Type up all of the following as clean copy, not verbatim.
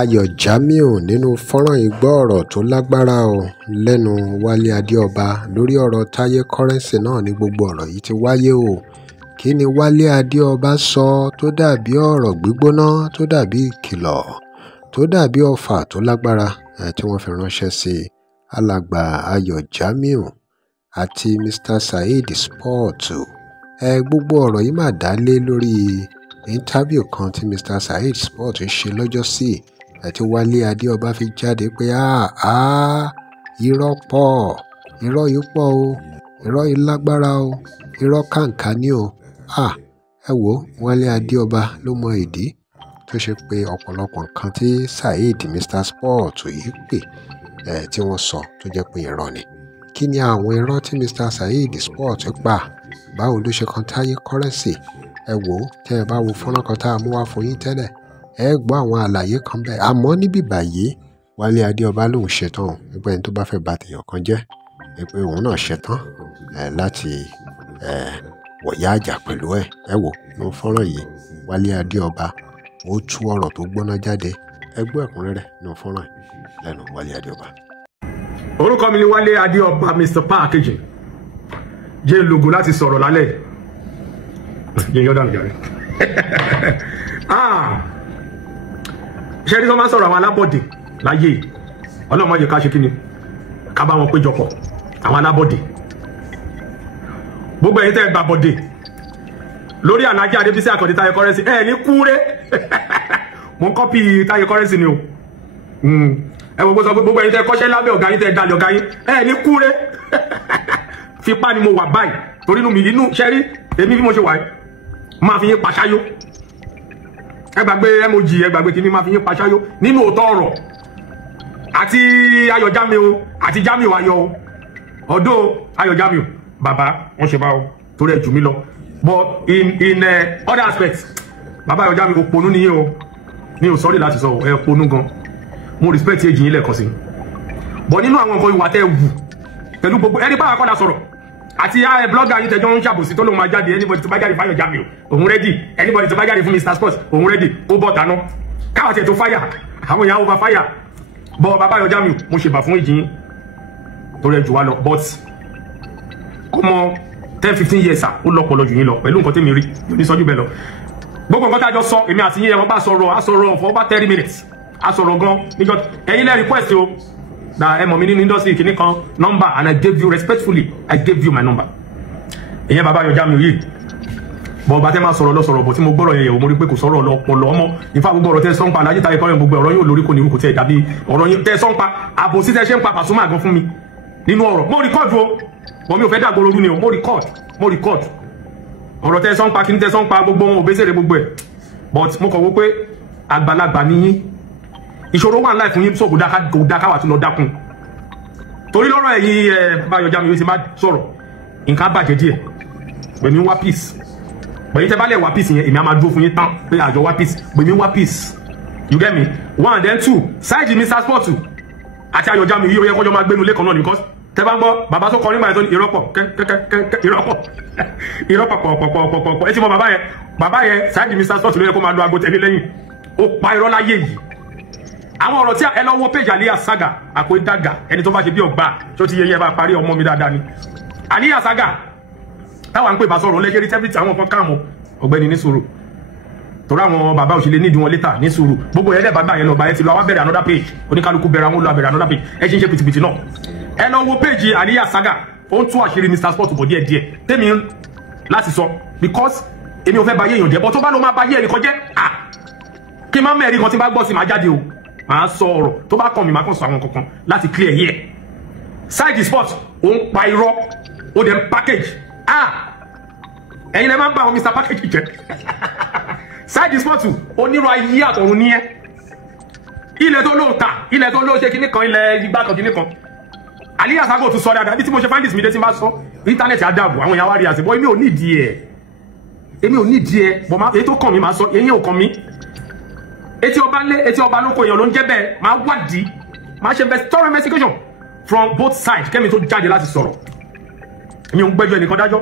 Ayọ̀ Jamiu nínú fọ́nrán yìí gbọ́ ọ̀rọ̀ tó lágbára o lẹ́nu Wálé Adéọba lórí ọ̀rọ̀ Táyé Currency náà ní gbogbo ọ̀rọ̀ yìí ti wáyé o. Kí ni Wálé Adéọba sọ tó dàbí ọ̀rọ̀ gbígbóná tó dàbí ìkìlọ̀ tó dàbí ọfà tó lágbára tí wọ́n fi ránṣẹ́ sí alàgbà Ayọ̀ Jamiu àti Mr. Saheed Sport. Gbogbo ọ̀rọ̀ yìí mà dá lé lórí interview kan tí Mr. Saheed Sport ṣe lọ́jọ́sí àti Wálé Adéọba fi jáde pé irọ́ pọ̀, irọ́ yìí pọ̀ o, irọ́ yìí lágbára o, irọ́ kàǹkà ni o. Ẹ wò Wálé Adéọba ló mọ ìdí tó ṣe pé ọ̀pọ̀lọpọ̀ nǹkan tí Saheed Mr. Sport yìí pè tí wọ́n sọ tó jẹ́ pé irọ́ ni. Kí ni àwọn irọ́ tí Mr. Saheed Sport pa? Báwo ló ṣe kan Táyé Currency? Ẹ wò tẹ́ ẹ bá wo fọ́nrán kan tá a mú wá fún yín tẹ́lẹ̀, ẹ gbọ́ àwọn àlàyé kan bẹ́ẹ̀. Àmọ́ níbí báyìí Wálé Adéọba lòun ṣetán pé ẹni tó bá fẹ́ bà tèèyàn kan jẹ́ pé òun náà ṣetán láti wọ̀yá àjà pẹ̀lú ẹ̀. Ẹ wò ní fọ́nrán yìí Wálé Adéọba ó tú ọ̀rọ̀ tó gbóná jáde. Ẹ gbọ́ ẹ̀kúnrẹ́rẹ́ ní fọ́nrán yìí lẹ́nu Wálé Adéọba. Orúkọ mi ni Wálé Adéọba Mr. Packaging jẹ́ lógo láti sọ̀rọ̀ lálẹ́ yẹn yọ́dá nìjà rẹ̀. Ṣé ẹni tó máa ń sọ̀rọ̀ àwọn alábọ̀dé láyé ọlọ́mọ yẹ ká ṣe kí ni ká bá wọn péjọpọ̀ àwọn alábọ̀dé. Gbogbo ẹ̀yin tẹ́ gbà bọ̀dé lórí Alhaji Adébísí Àkàndé Táyé Currency ní kúrẹ́ mo ń kọ́pì Táyé Currency ni o. Ẹ wo gbogbo ẹ̀yin tẹ́ kọ́ṣẹ́ lábẹ́ ọ̀gá yín tẹ́ dalẹ̀ ọ̀gá yín ní kúrẹ́ fipá ni mo wà báyìí torí inú ṣẹ́rí èmi bí mo ṣe wà yìí máa fi yín paṣáyó. Ẹ gbàgbé emoji, ẹ gbàgbé kìíní máa fi yín paṣáyó nínú òótọ́ ọ̀rọ̀ àti Ayọ̀ Jamiu àti Jamiu Ayọ̀ ọ̀dọ́ Ayọ̀ Jamiu bàbá wọ́n ṣe bá o torí ẹ jù mí lọ but in other aspects bàbá Ayọ̀ Jamiu òpònú ni yín o ní o sọ́rí láti sọ ẹ òpònú gan mo respect èjì yín lẹ́ẹ̀kan sí but nínú àwọn nǹkan ìwà tẹ́ wù pẹ̀lú gbogbo ẹni báwa kọ́ la sọ̀rọ̀ àti blogger yìí tẹjọ́ ń ṣàbòsí tó lóun máa jáde anybody tó bá jáde fáyọ̀ Jamiu òun ready anybody tó bá jáde fún Mr. Sports òun ready ó bọ̀ tàná káwọn tiẹ̀ tó fáyà àwọn èèyàn over fáyà bọ̀ bàbá Ayọ̀ Jamiu mo ṣèbà fún ìjìn tó rẹ̀ jù wá lọ but ọmọ 10-15 years ó lọ́pọ̀lọ́ jù yín lọ pẹ̀lú nǹkan tèmi rí ní sọ́jú bẹ́ẹ̀ lọ gbogbo nǹkan tá a jọ sọ èmi àti yín ẹ̀wọ̀n bá sọ̀rọ̀ for over 30 minutes a sọ̀rọ̀ gan níjọ́ ẹ̀yin lẹ́ request o na ẹ mọ̀ mi nínú industry kìíní kan number and I gave you respectfully I gave you my number. Ìyẹn bàbá Ayọ̀ Jamiu yìí bọ̀ bá tẹ́ máa sọ̀rọ̀ lọ sọ̀rọ̀ bọ̀ tí mo gbọ́rọ̀ yẹn yẹ̀wò mo rí pé kò sọ̀rọ̀ lọ́pọ̀lọ́ ọmọ ìfá gbogbo ọ̀rọ̀ tẹ́ sọ́npa Alhaji Táyé Currency gbogbo ọ̀rọ̀ yóò lórí kò ní irúkọ tẹ́ dàbí ọ̀rọ̀ yín tẹ́ sọ́npa àbò sí tẹ́ ṣe ń pa Pasuma gan fún mi nínú ọ̀rọ̀ mo record o bọ̀ mi ò fẹ́ dàgbò lórí ni o mo record ọ̀rọ̀ tẹ́ sọ́npa kí ní tẹ́ sọ́npa gbogbo wọn òbésèrè gbogbo ẹ̀ but mo kọ̀ wó pé àgbàlagbà ni yín ìṣòro wà láì fún yín sọ kò dáká wà tún lọ dákun torí lọ́rọ̀ ẹ̀yìn bàbá Ayọ̀ Jamiu ti máa sọ̀rọ̀ nǹkan bàjẹ́ díẹ̀ pẹ̀mí wá peace pẹ̀yìn tẹ́ bá lẹ̀ wá peace yẹn èmi á máa dúró fún yín tán pé àjọ wá peace pẹ̀mí wá peace you get me 1 then 2 Saheed Mr. Sport àti Ayọ̀ Jamiu yìí ó yẹ kọjọ́ máa gbénu lẹ́kọ̀ọ́ náà because tẹ́ bá ń gbọ́ bàbá tó kọrin báyìí tó ní ìrọ́pọ̀ ìrọ́pọ̀ ẹ ti mọ bàbá yẹn Saheed Mr. Sport ló yẹ kó máa lo aago tẹ̀lé lẹ́yìn ó pa irọ́ láyé yìí àwọn ọ̀rọ̀ tí ẹ lọ wo page Aliya Saga àpò ìdàgà ẹni tó bá ṣe bí ọgbà tó ti yẹyẹ bá parí ọmọ mi dáadáa ni Aliya Saga táwọn ń pè bá sọ̀rọ̀ lẹ́gẹ́rí tẹ́bìtì àwọn kan káàmù ọ̀gbẹ́ni ní sùúrù torí àwọn bàbá òṣèlè nídìí wọn létà ní sùúrù gbogbo ẹ̀dẹ̀ bàgbà yẹn lọ bá ẹ ti lọ àwọn bẹ̀rẹ̀ another page oníkálukú bẹ̀rẹ̀ àwọn olùwà bẹ̀rẹ̀ another page ẹ ṣe ń ṣe pìtìpìtì náà ẹ lọ wo page Aliya Saga ó ń tú àṣírí Mr. Sport bọ̀ díẹ̀ díẹ̀ tèmi láti sọ because èmi ò fẹ́ bá yé èèyàn jẹ́ bọ́ tó bá lọ máa bá yé ẹnìkan jẹ́ kí n má mẹ́rin kan tí bá gbọ́ sí máa jáde o máa sọ ọ̀rọ̀ tó bá kàn mí máa kàn sọ àwọn kankan láti clear yẹ Saheed Sport ó ń pa irọ́ ó dẹ̀ ń package ẹ̀yin lẹ́ máa ń bá àwọn Mr. Package jẹ́ Saheed Sport onírọ̀ ayé àtọ̀run ní ẹ́ ilẹ̀ tó lóò ta ilẹ̀ tó lóò ṣe kíní kan ilẹ̀ igbá kan kíní kan Aliya Saga tún sọ dáadáa bí tí mo ṣe find this media tí máa sọ íńtánẹ́ẹ̀tì àdàbò àwọn èèyàn wá rí àṣẹ bọ́ èmi ò nídìí ẹ̀ bọ́ èyí tó kàn mí máa sọ èyí ò kàn mí etí ọba lé etí ọba lóko èèyàn ló ń jẹ́ bẹ́ẹ̀ máa wádìí máa ṣe thorough investigation from both sides kẹ́mi tó jáde láti sọ̀rọ̀ èmi ò ń gbẹ́jọ́ ẹnìkan dájọ́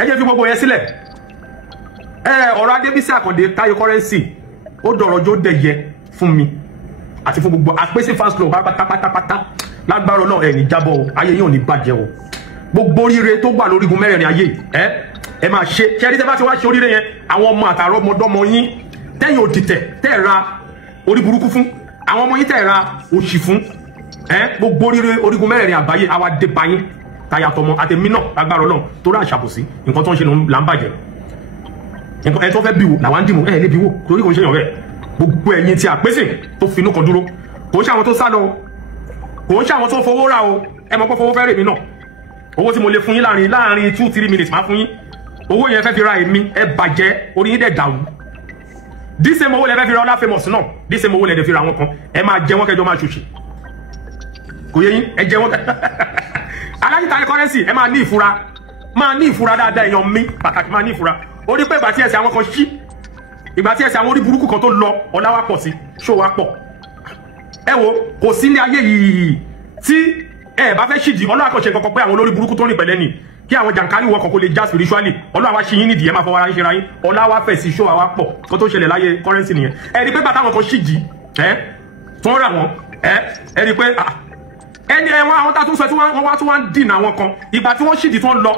ẹ jẹ́ fi gbogbo yẹn sílẹ̀ ọ̀rọ̀ Adébísí Àkàndé Táyé Currency ó dọ̀rọ̀ jó dẹ̀yẹ fún mi àti fún gbogbo àpèsè fans club pátápátá lágbára Ọlọ́run ẹ ní jábọ́ o ayé yín ò ní bàjẹ́ o gbogbo oríire tó wà lórígun mẹ́rẹ̀ẹ̀rin ayé ẹ máa ṣe kẹrí tẹ́ bá ti wá ṣe oríire yẹn àwọn ọmọ àtàrọ ọmọdọ́mọ yín tẹ́yìn òdìtẹ̀ tẹ́ ra orí burúkú fún àwọn ọmọ yín tẹ́ ra òṣì fún gbogbo oríire orígun mẹ́rẹ̀ẹ̀rin àgbáyé àwa dé bá yín tayàtọmọ àtẹmí náà lágbára Ọlọ́run tó rà ṣàbòsí nǹkan tó ń ṣe là ń bàjẹ́ nǹkan ẹ tó fẹ́ bíwò làwọn dìmú ẹ lè bíwò torí kò ń ṣe yàn rẹ gbogbo ẹ̀yin tí àpèsè tó finú kan dúró kò ń ṣe àwọn tó sá lọ kò ń ṣe àwọn tó fowó rà o ẹ mọ̀ pé fowó fẹ́ rè mí náà owó tí mo lè fún yín láàrin 2-3 minutes máa fún yín owó yẹn fẹ́ fi ra èmi ẹ bàjẹ́ orí yín dẹ̀ dàrú díṣe mo owó lẹ fẹ́ fi ra Ọlá Famous náà díṣe mo owó lẹ dẹ̀ fi ra àwọn kan ẹ máa jẹ wọn kẹjọ máa ṣòṣì kò yẹ yín ẹ jẹ wọn Alhaji Taye Currency ẹ máa ní ìfura dáadáa èèyàn mi pàtàkì máa ní ìfura orí pé ìgbà tí ẹsẹ̀ àwọn kan ṣí ìgbà tí ẹsẹ̀ àwọn orí burúkú kan tó lọ ọlá wa pọ̀ sí ṣó wa pọ̀ ẹ wo kò sí ní ayé yìí tí ẹ bá fẹ́ ṣìdí ọlọ́wà kan ṣe kankan pé àwọn olórí burúkú tó rìn pẹ̀lẹ́ ni kí àwọn jàǹkárí wọ kọ̀kọ́ lè já spiritually ọlọ́wà wa ṣe yín nídìí ẹ máa fọwọ́ ara yín ṣe ra yín ọlá wa fẹ̀ sí ṣó wa pọ̀ kó tó ṣẹlẹ̀ láyé Currency nìyẹn ẹ rí pé bàtà àwọn kan ṣìdí tó ń rà wọ́n ẹ rí pé ẹni ẹ̀wọ̀n àwọn tá a tún sọ tí wọ́n wá tún wá ń dìnà àwọn kan ìgbà tí wọ́n ṣìdí tó ń lọ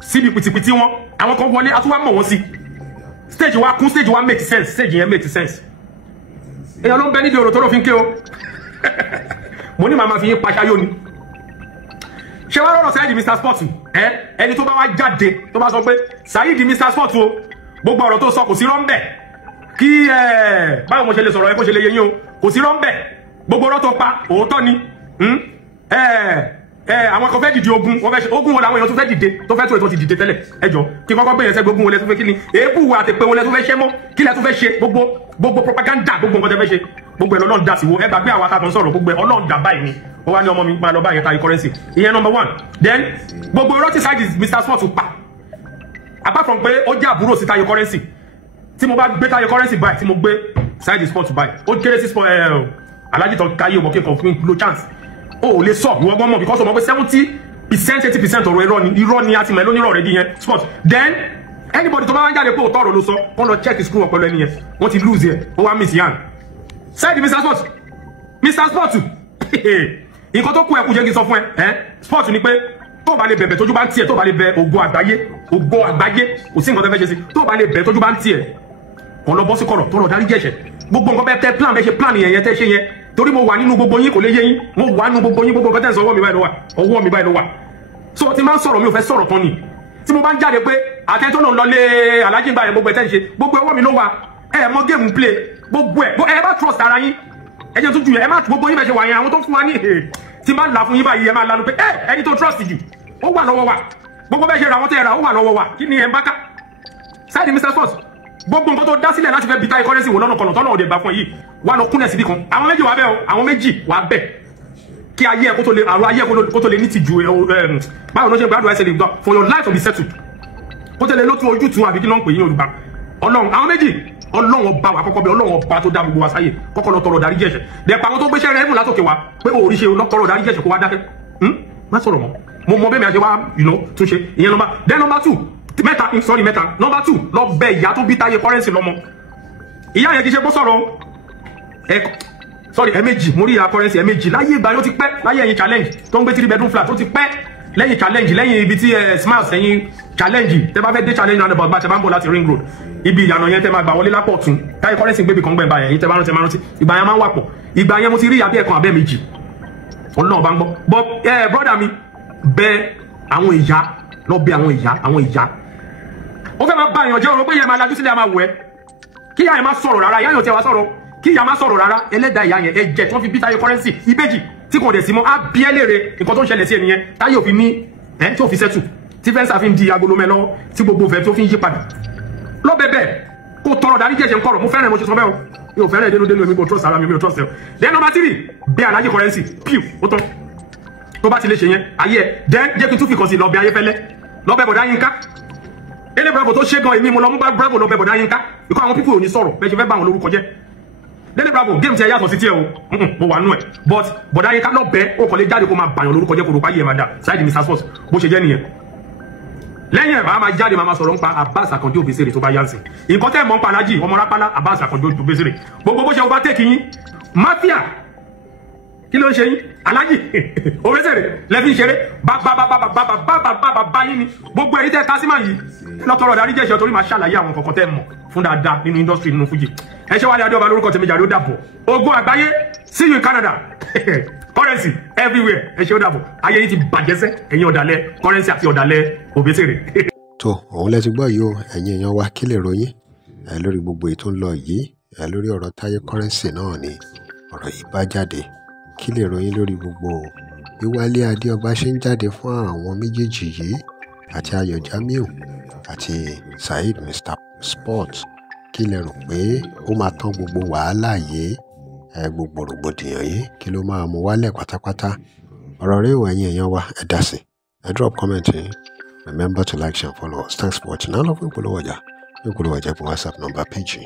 síbi pìtìpìtì wọn àwọn kan wọlé a tún wá mọ̀ wọ́n sí stage wa kún stage wa make sense stage yẹn make sense èèyàn ló ń bẹ nídìí ọ̀rọ̀ tó ló fi ń ké o mo ní màmá fi yín paṣáyó ni ṣé wàá rọrọ Saheed Mr Sport ẹni tó bá wá jáde tó bá sọ pé Saheed Mr Sport o gbogbo ọ̀rọ̀ tó sọ kò sí rọ́ńbẹ̀ kí báwo mo ṣe lè sọ̀rọ̀ ẹ kó ṣe lè yé yín o kò sí rọ́ńbẹ̀ gbogbo ọ̀rọ̀ tó pa òótọ́ ni àwọn kan fẹ́ dìde ogun wọ́n fẹ́ ṣe ogun wọn làwọn èèyàn tó fẹ́ dìde tó fẹ́ tó ètò ti dìde tẹ́lẹ̀ ẹjọ́ kí kọ́kọ́ bẹ̀rẹ̀ sẹ́gbẹ̀ ogun wọn lẹ tó fẹ́ kí ni èébù wa àti pé wọn lẹ tó fẹ́ ṣe mọ́ kí lẹ tó fẹ́ ṣe gbogbo propaganda gbogbo nǹkan tẹ́ fẹ́ ṣe gbogbo ẹ̀ lọ́nà dà sí wo ẹ gbàgbé àwọn akátọ̀ sọ̀rọ̀ gbogbo ẹ̀ ọlọ́run dà báyìí ni ó wá ní ọmọ mi máa lọ báyìí Taye Currency ìyẹn number 1 then gbogbo irọ́ tí Saheed Mr Sport pa apart from pé ó jẹ́ àbúrò sí Taye Currency tí mo bá gbé Taye Currency báyìí tí mo gbé Saheed Sport báyìí ó kéré sí Alhaji Taye ọmọ kéèkàn fún lo chance ó lè sọ ìwọ gbọ́n mọ̀ because ọmọ pé 70% ọ̀rọ̀ irọ́ ni a ti mọ̀ ẹ́ lónìí rọ̀ rẹ̀ di yẹn Sport then anybody tó bá wá jáde pé òótọ́ ọ̀rọ̀ ló sọ wọ́n lọ check school wọn pẹ̀lú ẹni yẹn wọ́n ti lose yẹn ó wá miss yan Saheed Mr Sport nǹkan tó kú ẹ kú jẹ́ kí n sọ fún ẹ Sport ni pé tó bá lè bẹ̀bẹ̀ tójú bá ń tiẹ̀ tó bá lè bẹ ògo àgbáyé kò sí nǹkan tó fẹ́ ṣe sí tó bá lè bẹ̀ tójú bá ń tiẹ̀ kàn lọ bọ́ sí kọ̀rọ̀ tó lọ dárí jẹ̀ṣẹ̀ gbogbo nǹkan bẹ́ẹ̀ tẹ́ plan bẹ́ẹ̀ ṣe plan yẹn tẹ́ ṣe yẹn torí mo wà nínú gbogbo yín kò lè yé yín mo wà nínú gbogbo yín gbogbo nǹkan tẹ́ ń sọ ọwọ́ mi báyìí ló wà so ti máa ń sọ̀rọ̀ mi ò fẹ́ sọ̀rọ̀ tán ni tí mo bá ń jáde pé àtẹ́tọ́ náà lọ lé Alhaji gbà yẹn gbogbo ẹ̀ tẹ́ ń ṣe gbogbo ọwọ́ mi ló wà ẹ mọ géèmù play gbogbo ẹ bá trust ara yín ẹ jẹ́ tó ju yẹn ẹ má gbogbo yín bẹ́ẹ̀ ṣe wà yẹn àwọn tó fún wa ní tí máa là fún yín báyìí ẹ máa lanu pé ẹni tó trust jù ó wà lọ́wọ́ wa gbogbo bẹ́ẹ̀ ṣe ra àwọn tẹ́ ra ó wà lọ́wọ́ wa kí ni ẹ ń bá ká Saheed Mr Sport gbogbo nǹkan tó dá sílẹ̀ láti fẹ́ bi Taye Currency wò lọ́nà kọ̀nà tọ́nà òde bá fún yìí wà lọ kúnlẹ̀ síbi kan àwọn méjì wà bẹ́ẹ̀ o àwọn méjì wà bẹ́ẹ̀ kí ayé ẹ̀ kó tó lè àrùn ayé ẹ̀ kó tó lè ní ti ju báwo ló ṣe gbádùn ẹsẹ̀ lè gbọ́ for your life to be settled kó tó lè lótú ojú tún àbí kí ló ń pè yín Yorùbá Ọlọ́run àwọn méjì Ọlọ́run ọba wà kọ́kọ́ bẹ Ọlọ́run ọba tó dá gbogbo wa sáyé kọ́kọ́ lọ tọrọ dárí jẹ̀ṣẹ̀ dẹ̀ pa àwọn tó gbéṣẹ́ rẹ̀ mú látòkè wa pé òòrí ṣe lọ tọrọ dárí jẹ̀ṣẹ̀ kó wá dákẹ́ má sọ̀rọ̀ mọ́ mo mọ bẹ́ẹ̀ mi àṣẹ wá túnṣe ìyẹn number 2 mẹ́ta number 2 lọ bẹ ìyá tó bí Taye Currency lọ́mọ ìyá yẹn kì í ṣe bó sọ̀rọ̀ ẹ̀mejì mo rí ìyá Currency ẹ̀mejì láyé ìgbà yóò ti pẹ́ láyé ẹ̀yìn challenge tó ń gbé 3 bedroom flat ó ti pẹ́ lẹ́yìn challenge lẹ́yìn ibi tí smiles ẹ̀yìn challenge tẹ́ bá fẹ́ dé challenge roundabout bá tẹ́ bá ń bọ̀ láti ring road ibi ìyànà yẹn tẹ́ máa gbà wọlé lápọ̀ tún Taye Currency gbébi kan gbẹ̀ báyẹn tẹ́ bá rántí ìgbà yẹn máa ń wà pọ̀ ìgbà yẹn mo ti rí ìyá bí ẹ̀kan abẹ́ méjì Ọlọ́run bá ń gbọ́ but brother mi bẹ àwọn ìyá lọ bẹ àwọn ìyá ó fẹ́ máa bá èèyàn jẹ́ ọ̀rọ̀ pé ìyá máa lajú sílẹ̀ a máa wẹ̀ kí ìyá yẹn máa sọ̀rọ̀ rárá ìyá yẹn ò tẹ́ wá sọ̀rọ̀ kí ìyá máa sọ̀rọ̀ rárá ẹlẹ́dàá ìyá yẹn ẹ̀jẹ̀ tí wọ́n fi bí Taye Currency ìbejì tí kò dẹ̀ sí mọ́ á bí ẹ léèrè nǹkan tó ń ṣẹlẹ̀ sí ẹnìyẹn Taye òfin ní tí ò fi sẹ́tù tí fẹ́ǹsà fi ń di agolo mẹ́ lọ́wọ́ tí gbogbo fẹ́ tó fi ń yí padà lọ́bẹ̀bẹ̀ kó tọrọ darí jẹ́jẹ́ ń kọ̀rọ̀ mo fẹ́ràn mo ṣe sọ bẹ́ẹ̀ o mi ò fẹ́ràn dénú èmi kò trust ara mi ò trust ẹ then number 3 bẹ Alhaji Currency piu ó tán tó bá ti lè ṣe yẹn ayé ẹ then jẹ́ kí n tún fi kàn sí lọ bẹ Ayéfẹ́lẹ́ lọ bẹ bọ̀dá Yínká ele Bravo tó ṣe gan èmi mo lọ mú Bravo lọ bẹ bọ̀dá Yínká ikú àwọn pípò ò ní sọ̀rọ̀ bẹ́ẹ̀ ṣe fẹ́ bá àwọn lórúkọ jẹ́ Dele Bravo game tí ẹ yàtọ̀ sí tí ẹ o mo wà nú ẹ but bọ̀dá Yínká lọ bẹ ó kọ̀ lè jáde kó máa bàyàn lórúkọ jẹ́ kó rò páyé ẹ máa dà Saheed Mr Sport bó ṣe jẹ́ nìyẹn lẹ́yìn ẹ̀ máa jáde máa sọ̀rọ̀ nípa Abbas Akande Obesere tó bá yá nsìn nǹkan tẹ́ ẹ̀ mọ́ ń pa Alhaji ọmọ rápálá Abbas Akande Obesere gbogbo bó ṣe overtake yín mafia kí ló ń ṣe yín Alhaji Obesere lẹ́fí ń ṣeré bàbá yín ni gbogbo ẹ̀rí tẹ́ tásímà yìí lọ́tọ̀rọ̀ darí jẹ́ṣẹ́ torí máa ṣàlàyé àwọn kọ̀ọ̀kan tẹ́ mọ̀ fún dáadáa nínú industry nínú Fuji ẹ ṣe Wálé Adéọba lórúkọ tèmi jàre ó dàbọ̀ ogun àgbáyé see you in Canada currency everywhere ẹ ṣe ó dàbọ̀ ayé yìí ti bàjẹ́ sẹ́ ẹ̀yin ọ̀dàlẹ̀ currency àti ọ̀dàlẹ̀ Obesere. tó òun lẹ ti gbọ́ yìí o ẹ̀yin èèyàn wa kí lè ròyìn ẹ lórí gbogbo ètò ń lọ yìí ẹ lórí ọ̀rọ̀ Táyé currency náà ni ọ̀rọ̀ yìí bá jáde kí lè ròyìn lórí gbogbo bí Wálé Adéọba ṣe ń jáde fún àwọn méjèèjì yìí àti Ayọ̀ Jamiu àti Saheed Mr Sport kí lè rò pé ó máa tán gbogbo wàhálà yìí gbogbo rògbòdìyàn yìí kí ló máa mú wálẹ̀ pátápátá ọ̀rọ̀ rẹ̀ wọ ẹ̀yin èèyàn wa ẹ dá sí ẹ drop comment yín remember to like share and follow us thanks for watching. Now love ìpolówó ọjà fún WhatsApp number page.